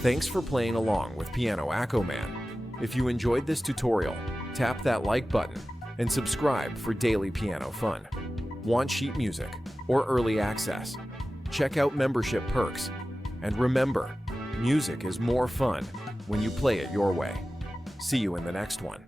Thanks for playing along with Piano AccoMan. If you enjoyed this tutorial, tap that like button and subscribe for daily piano fun. Want sheet music or early access? Check out membership perks. And remember, music is more fun when you play it your way. See you in the next one.